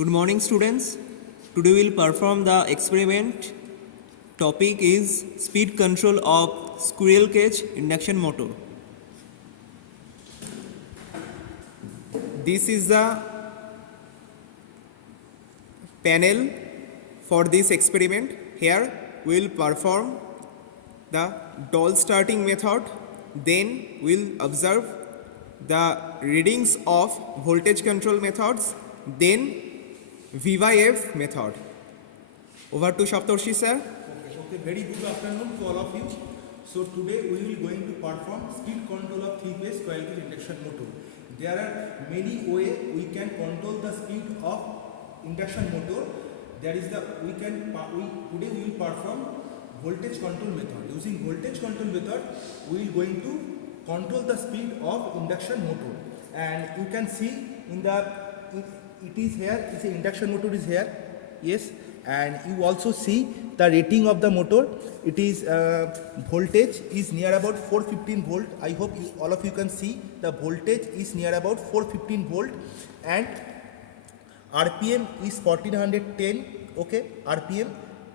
Good morning, students. Today we'll perform the experiment. Topic is speed control of squirrel cage induction motor. This is the panel for this experiment. Here we'll perform the doll starting method. Then we'll observe the readings of voltage control methods. Then V/F method. Over to Shaptorshi sir. Okay, very good afternoon to all of you. So today we will going to perform speed control of three-phase coil cage induction motor. There are many ways we can control the speed of induction motor. There is the today we will perform voltage control method. Using voltage control method, we will going to control the speed of induction motor. And you can see in the it is here. It's an induction motor is here. Yes. And you also see the rating of the motor. It is voltage is near about 415 volt. I hope all of you can see the voltage is near about 415 volt, and RPM is 1410. Okay, RPM,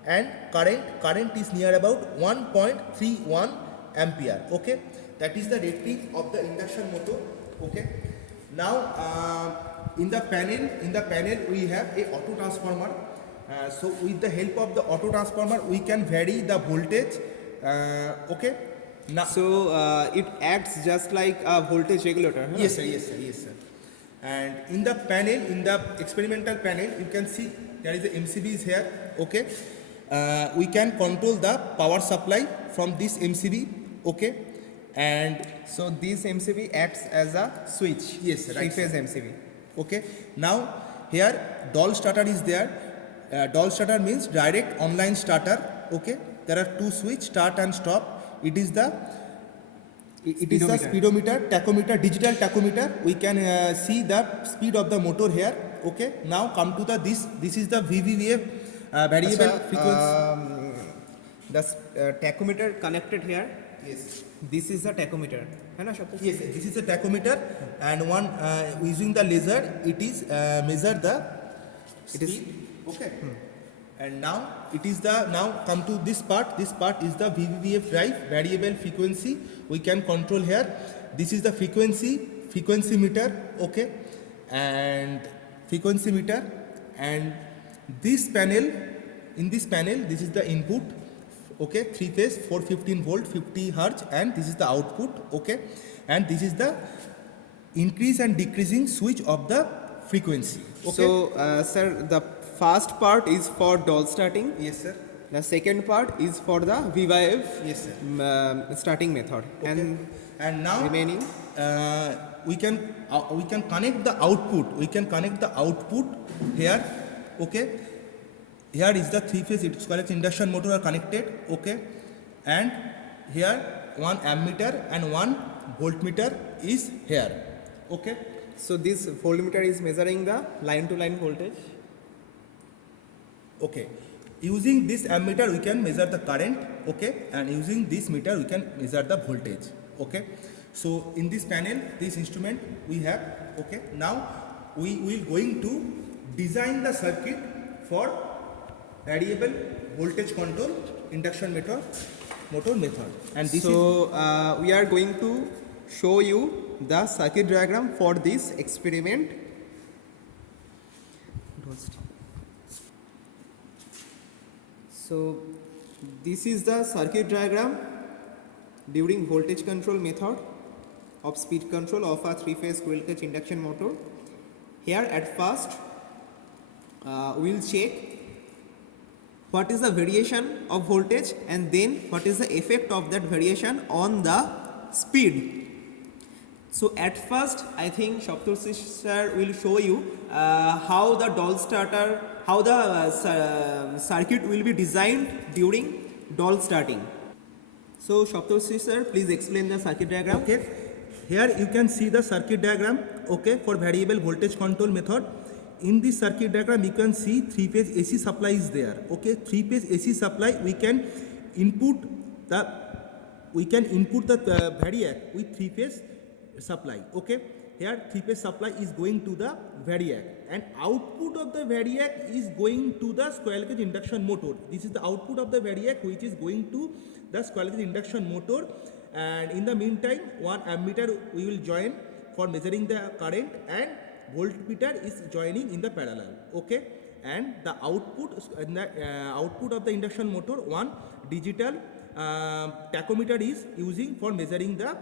and current is near about 1.31 ampere. Okay, that is the rating of the induction motor. Okay, now in the panel we have a auto transformer. So with the help of the auto transformer we can vary the voltage. Okay, now It acts just like a voltage regulator. Huh? yes sir. And in the panel, in the experimental panel, you can see there is a MCB is here. Okay, we can control the power supply from this MCB. Okay, and So this MCB acts as a switch. Yes, right, Three-phase MCB. okay, now here doll starter is there. Doll starter means direct online starter. Okay, there are two switch, start and stop. It is the speedometer, tachometer, digital tachometer. We can see the speed of the motor here. Okay, now come to the this is the VVVF variable frequency. The tachometer connected here. Yes. This is the tachometer. है ना Shaptorshi? Yes, this is the tachometer, and one using the laser, it is measure the It is- speed. Okay. And now it is the now come to this part. This part is the VVVF drive, variable frequency. We can control here. This is the frequency meter. Okay, and frequency meter, and this panel. In this panel, this is the input. Okay, three phase 415 volt 50 hertz, and this is the output. Okay, and this is the increase and decreasing switch of the frequency. Okay. So, sir, the first part is for doll starting. Yes sir. The second part is for the V/F Yes sir. starting method. Okay. And now Remaining. we can connect the output. We can connect the output here. Okay, here is the three-phase square induction motor are connected. Okay, and here one ammeter and one voltmeter is here. Okay, So this voltmeter is measuring the line-to-line voltage. okay. Using this ammeter we can measure the current. Okay, and using this meter we can measure the voltage. Okay, so in this panel, this instrument we have. Okay, now we will going to design the circuit for variable voltage control induction motor method. And this We are going to show you the circuit diagram for this experiment. So this is the circuit diagram during voltage control method of speed control of a three-phase squirrel cage induction motor. Here at first we will check what is the variation of voltage, and then what is the effect of that variation on the speed. So at first I think Shaptorshi sir will show you how the doll starter, how the circuit will be designed during doll starting. So Shaptorshi sir, please explain the circuit diagram. okay, here you can see the circuit diagram. Okay, for variable voltage control method. In this circuit diagram you can see three-phase AC supply is there. Okay, three-phase AC supply we can input the variac with three-phase supply. Okay, here three-phase supply is going to the variac, and output of the variac is going to the squirrel cage induction motor. This is the output of the variac which is going to the squirrel cage induction motor, and in the meantime one ammeter we will join for measuring the current, and voltmeter is joining in the parallel. Okay, and the output output of the induction motor, one digital tachometer is using for measuring the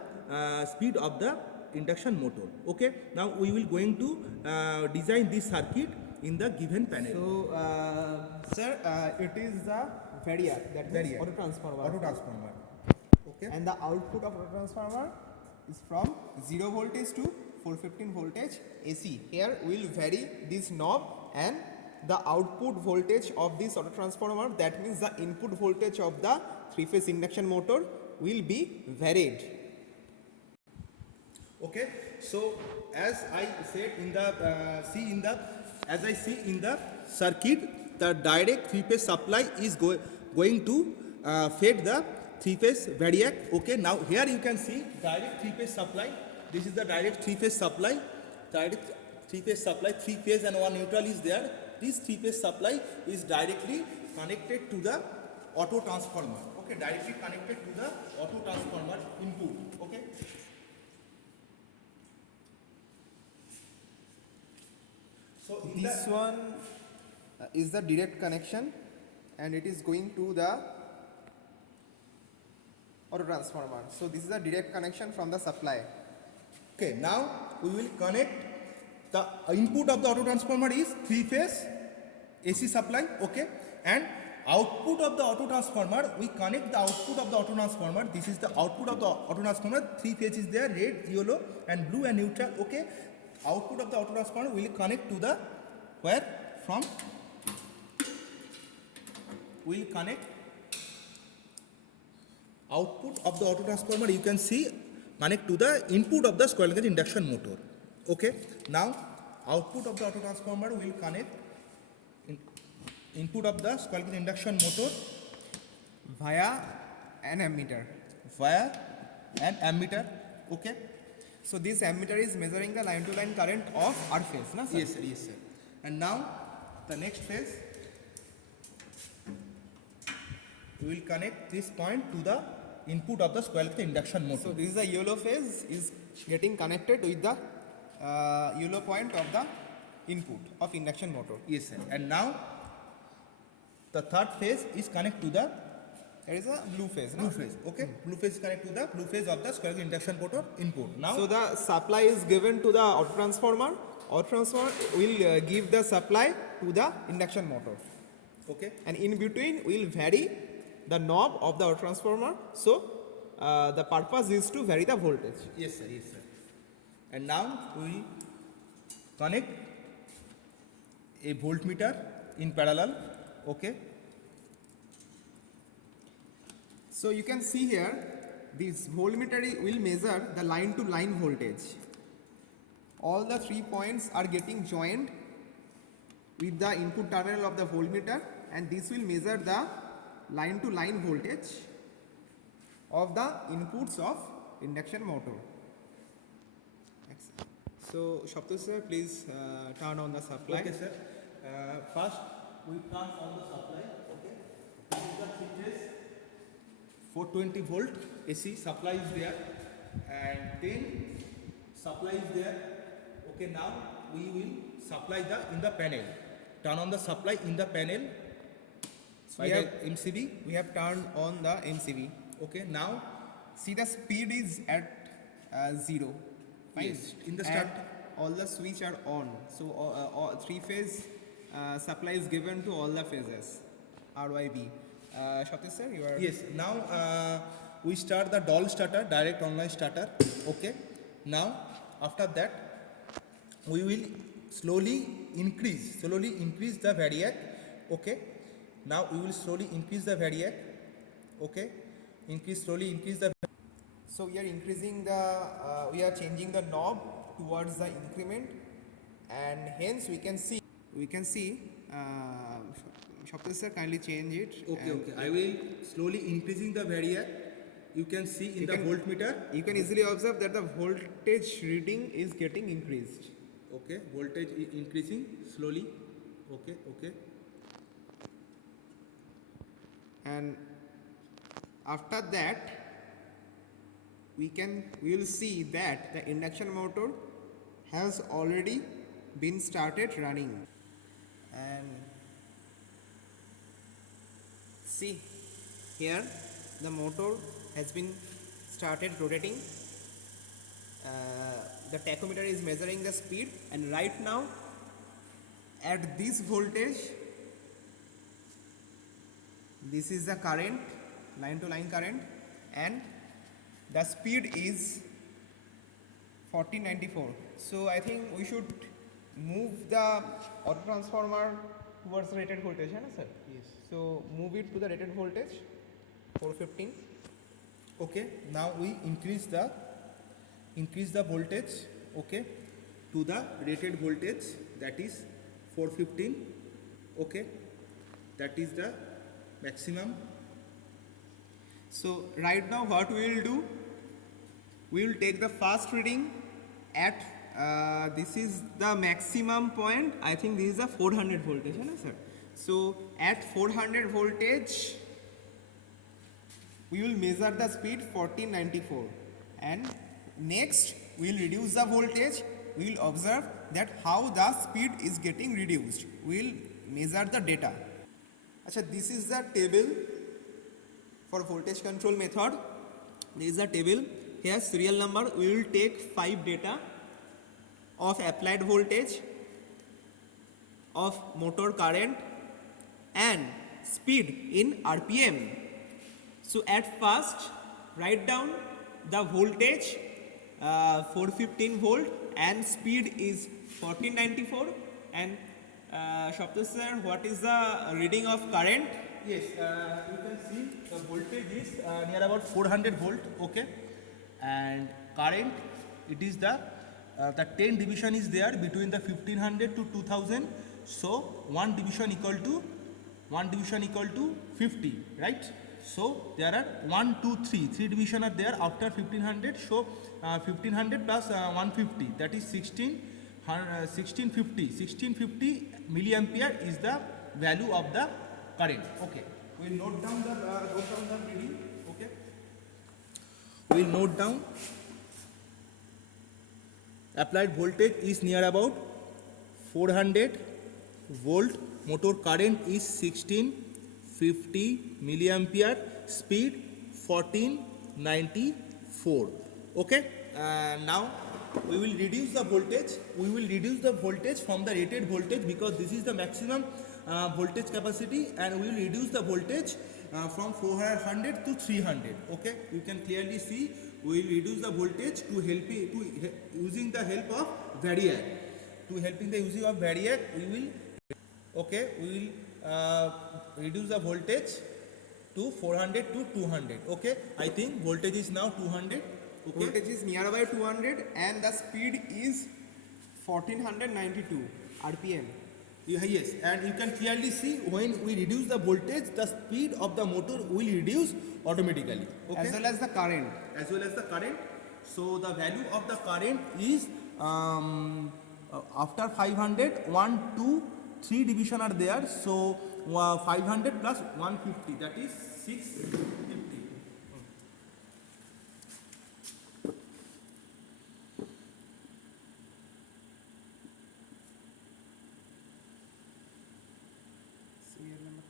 speed of the induction motor. Okay, now we will going to design this circuit in the given panel. So, sir, it is the variac, that means Variac. auto transformer. Auto transformer. Okay. And the output of auto transformer is from 0 voltage to 415 voltage AC. Here we will vary this knob, and the output voltage of this auto transformer, that means the input voltage of the three-phase induction motor, will be varied. Okay, so as I said in the as I see in the circuit, the direct three-phase supply is going to feed the three-phase variac. Okay, now here you can see direct three-phase supply. This is the direct three-phase supply. Direct three-phase supply, 3 phase and 1 neutral is there. This three-phase supply is directly connected to the auto transformer. Okay, directly connected to the auto transformer input. Okay. So in This one is the direct connection, and it is going to the auto transformer. So this is a direct connection from the supply. Okay, now we will connect the input of the auto transformer is 3-phase AC supply. Okay, and output of the auto transformer, we connect the output of the auto transformer. This is the output of the auto transformer. 3 phase is there, red, yellow, and blue and neutral. Okay, output of the auto transformer will connect to the where from will connect output of the auto transformer, you can see, connect to the input of the squirrel cage induction motor. Okay, now output of the auto transformer will connect input of the squirrel cage induction motor Via an ammeter. via an ammeter. Okay, So this ammeter is measuring the line-to-line current of our phase, na sir? yes sir, yes sir. And now the next phase, we will connect this point to the input of the squirrel cage induction motor. So this is the yellow phase is getting connected with the yellow point of the input of induction motor. Yes sir. And now the third phase is connect to the There is a blue phase, blue na? phase. Okay, blue phase is connect to the blue phase of the squirrel cage induction motor input. Now So the supply is given to the auto transformer. Auto transformer will give the supply to the induction motor, okay, and in between we will vary the knob of the auto transformer. So the purpose is to vary the voltage. yes sir, yes sir. And now we connect a voltmeter in parallel. Okay, So you can see here, this voltmeter will measure the line-to-line voltage. All the 3 points are getting joined with the input terminal of the voltmeter, and this will measure the line-to-line voltage of the inputs of induction motor. Excellent. So Shaptu sir, please turn on the supply. okay sir. First we turn on the supply. Okay, this is the 3-phase 420 volt AC supply is there, and then supply is there. Okay, now we will supply in the panel. Turn on the supply in the panel by we the have- MCB. We have turned on the MCB. Okay, now See, the speed is at 0. Fine. Yes, in the start- And all the switch are on. So 3-phase supply is given to all the phases. RYB. Shatish sir, you are. yes, now we start the doll starter, direct online starter. Okay, now after that we will slowly increase the variac. Okay, now we will slowly increase the variac. Okay, slowly increase the. So we are increasing the. We are changing the knob towards the increment, and hence we can see. Shatish sir, kindly change it. Okay, and okay. I will slowly increasing the variac. you can see in You the can- voltmeter. You can easily observe that the voltage reading is getting increased. Okay, voltage increasing slowly. Okay, okay. And after that we will see that the induction motor has already been started running. And see here the motor has been started rotating. The tachometer is measuring the speed, and right now at this voltage, this is the current, line to line current, and the speed is 1494. So I think we should move the auto transformer towards rated voltage, है ना sir? Yes. So move it to the rated voltage 415. Okay, now we increase the voltage, okay, to the rated voltage, that is 415. Okay, that is the maximum. So right now what we will do, we will take the first reading at this is the maximum point. I think this is the 400 voltage, है ना sir? So at 400 voltage we will measure the speed 1494, and next we will reduce the voltage. We will observe that how the speed is getting reduced. We will measure the data. Achha, this is the table for voltage control method. There is a table here, serial number. We will take 5 data of applied voltage, of motor current, and speed in RPM. So at first write down the voltage 415 volt and speed is 1494, and Shapta sir, what is the reading of current? Yes, you can see the voltage is near about 400 volt, okay, and current, it is the 10 division is there between the 1500 to 2000, so one division equal to 50, right? So there are 1, 2, 3 division are there after 1500, so 1500 plus 150, that is 1650 milliampere is the value of the current. Okay, we will note down the reading. Okay, we will note down applied voltage is near about 400 volt, motor current is 1650 milliampere, speed 1494. Okay, now we will reduce the voltage. We will reduce the voltage from the rated voltage because this is the maximum voltage capacity, and we will reduce the voltage from 400 to 300. Okay, you can clearly see we will reduce the voltage using the help of variac. To helping the using of variac, we will reduce the voltage to 400 to 200. Okay, I think voltage is now 200. Okay, Voltage is nearby 200 and the speed is 1492 RPM. yes, and you can clearly see when we reduce the voltage, the speed of the motor will reduce automatically. Okay, As well as the current. as well as the current. So the value of the current is after 500, 1, 2, 3 division are there. So 500 plus 150, that is 650. Serial number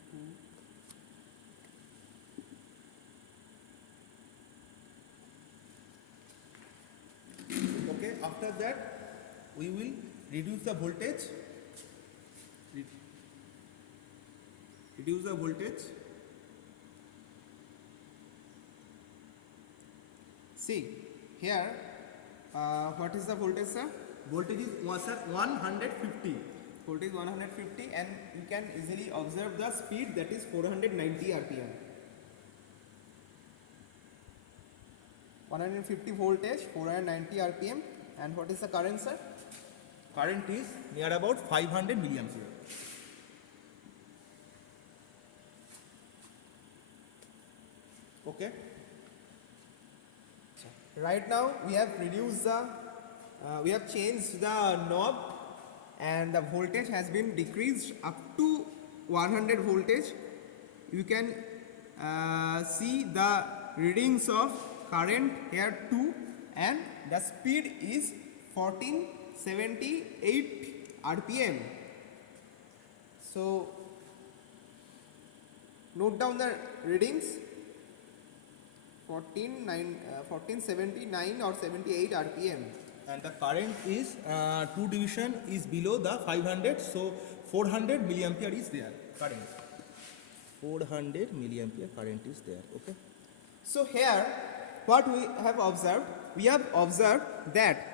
2. Okay, after that we will reduce the voltage. Reduce the voltage. See here, what is the voltage, sir? Voltage is 150. Voltage 150, and you can easily observe the speed, that is 490 RPM. 150 voltage, 490 RPM, and what is the current, sir? Current is near about 500 milliampere. Okay. Right now we have reduced the, we have changed the knob and the voltage has been decreased up to 100 voltage. You can see the readings of current here too, and the speed is 1478 RPM. So note down the readings. 1479 or 78 RPM. And the current is 2 division is below the 500, so 400 milliampere is there current. 400 milliampere current is there. Okay. So here what we have observed that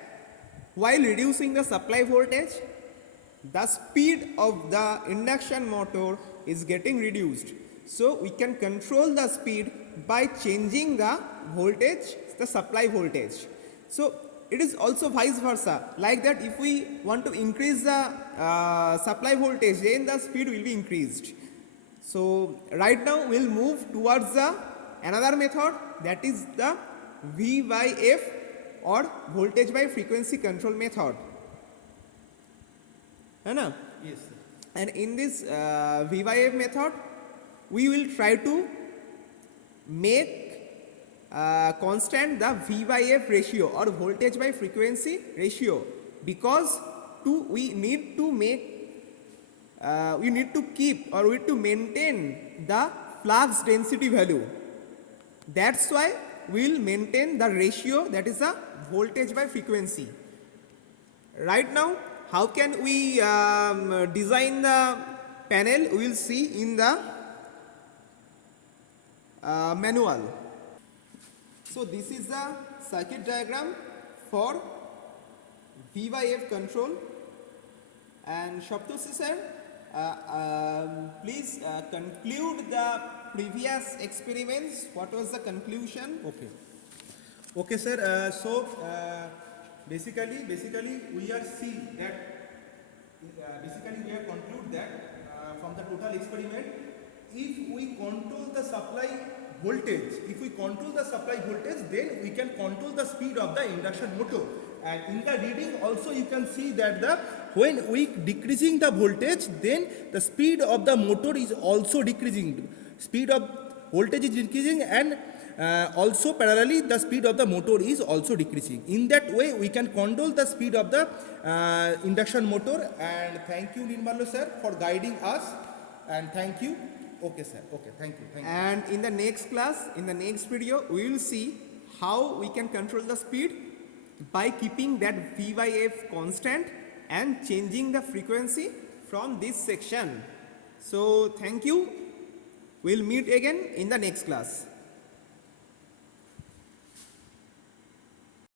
while reducing the supply voltage, the speed of the induction motor is getting reduced. So we can control the speed by changing the voltage, the supply voltage. So it is also vice versa, like that if we want to increase the supply voltage, then the speed will be increased. So right now we'll move towards the another method, that is the V by F or voltage by frequency control method. है ना? Yes, sir. And in this V by F method, we will try to make constant the V by F ratio or voltage by frequency ratio, because we need to keep or we need to maintain the flux density value. That's why we will maintain the ratio, that is the voltage by frequency. Right now, how can we design the panel? We will see in the manual. So this is the circuit diagram for V by F control. And Shaptoshi sir, please conclude the previous experiments. What was the conclusion? Okay. Okay, sir. Basically, we are see that basically we have conclude that from the total experiment, if we control the supply voltage, then we can control the speed of the induction motor. And in the reading also you can see that when we decreasing the voltage, then the speed of the motor is also decreasing. Speed of voltage is decreasing, and also parallelly the speed of the motor is also decreasing. In that way we can control the speed of the induction motor. And thank you Nirmalya sir for guiding us, and thank you. Okay sir, okay, thank you. And in the next class, in the next video, we will see how we can control the speed by keeping that V by F constant and changing the frequency from this section. So thank you. We'll meet again in the next class.